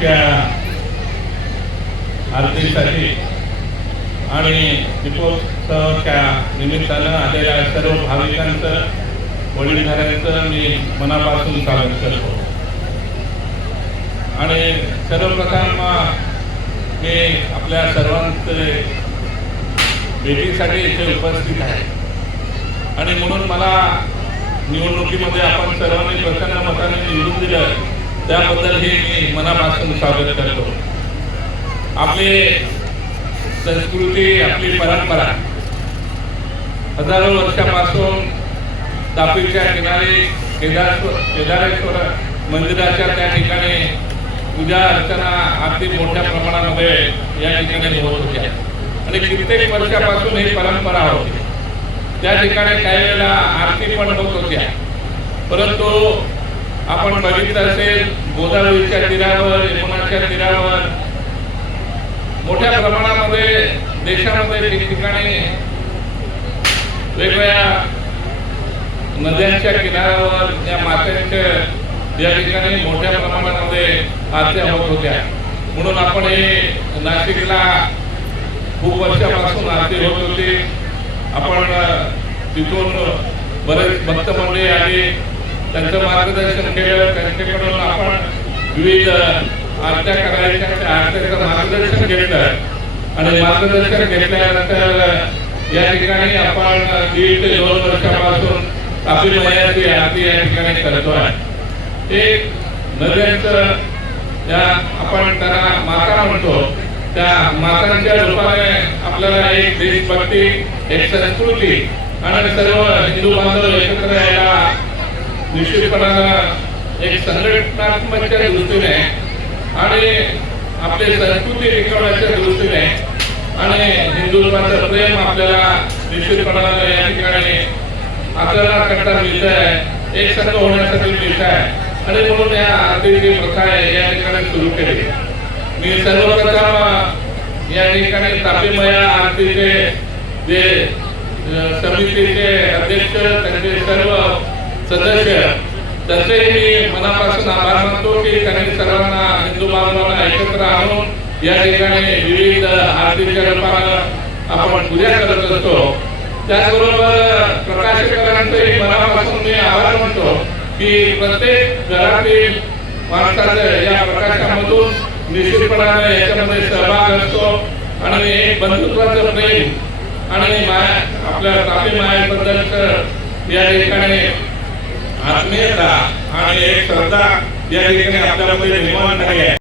तापी आरतीसाठी आणि दीपोत्सवाच्या निमित्तानं आलेल्या सर्व भाविकांचं वडीलधाऱ्यांचं मी मनापासून स्वागत करतो. आणि सर्वप्रथम मी आपल्या सर्वांचे भेटीसाठी इथे उपस्थित आहे. आणि म्हणून मला निवडणुकीमध्ये आपण सर्वांनी प्रसन्न मताने निवडून दिलं. त्याबद्दलही मी मनापासून स्वागत करतो. आपली संस्कृती आपली परंपरा हजारो वर्षापासून तापीच्या किनारी केदार केदारेश्वर मंदिराच्या त्या ठिकाणी पूजा अर्चना अगदी मोठ्या प्रमाणामध्ये या ठिकाणी होत होत्या. आणि कित्येक वर्षापासून ही परंपरा होती. त्या ठिकाणी काही वेळेला आरती पण होत होत्या. परंतु आपण बघितलं असेल गोदावरीच्या तीरावर यमुनाच्या तीरावर मोठ्या प्रमाणामध्ये देशामध्ये ठिकठिकाणी वेगवेगळ्या नद्यांच्या किनाऱ्यावर या मात्यांच्या या ठिकाणी मोठ्या प्रमाणामध्ये आत्या होत होत्या. म्हणून आपण हे नाशिकला खूप वर्षापासून आरती होत होती. आपण तिथून बरेच भक्त मंडळी आली. त्यांचं मार्गदर्शन केलं त्यांच्याकडून आपण विविध आरत्या करायच्या त्या आरत्याचं मार्गदर्शन घेतलं आणि मार्गदर्शन घेतल्यानंतर या ठिकाणी आपण दीड ते दोन वर्षापासून आपली मयाची आरती या ठिकाणी करतो आहे. एक नद्यांचं त्या आपण त्यांना माता म्हणतो त्या मातांच्या रूपाने आपल्याला एक देशभक्ती एक संस्कृती आणि सर्व हिंदू बांधव एकत्र यायला निश्चितपणानं एक संघटनात्मकच्या दृष्टीने आणि आपली संस्कृती टिकवण्याच्या दृष्टीने आणि हिंदुत्वाचं प्रेम आपल्याला निश्चितपणानं या ठिकाणी आपल्याला करता मिळत आहे एक संघ होण्यासाठी मिळत आहे आणि म्हणून या आरतीची प्रथा आहे या ठिकाणी सुरू केली. मी सर्वप्रथम या ठिकाणी तापीमया आरतीचे जे समितीचे अध्यक्ष त्यांचे सर्व सदस्य. तसे मी मनापासून आभार मानतो की त्यांनी सर्वांना हिंदू बांधवांना एकत्र आणून या ठिकाणी विविध आर्थिक रूपानं आपण पूजा करत असतो. त्याचबरोबर प्रकाशकारांचंही मनापासून मी आभार मानतो की प्रत्येक घरातील माणसाचं या प्रकाशामधून निश्चितपणाने याच्यामध्ये सहभाग असतो आणि एक बंधुत्वाचं प्रेम आणि माया आपल्या तापी मायाबद्दलचं या ठिकाणी आत्मीयता आणि एक श्रद्धा या ठिकाणी आपल्यामध्ये निर्माण झाली आहे.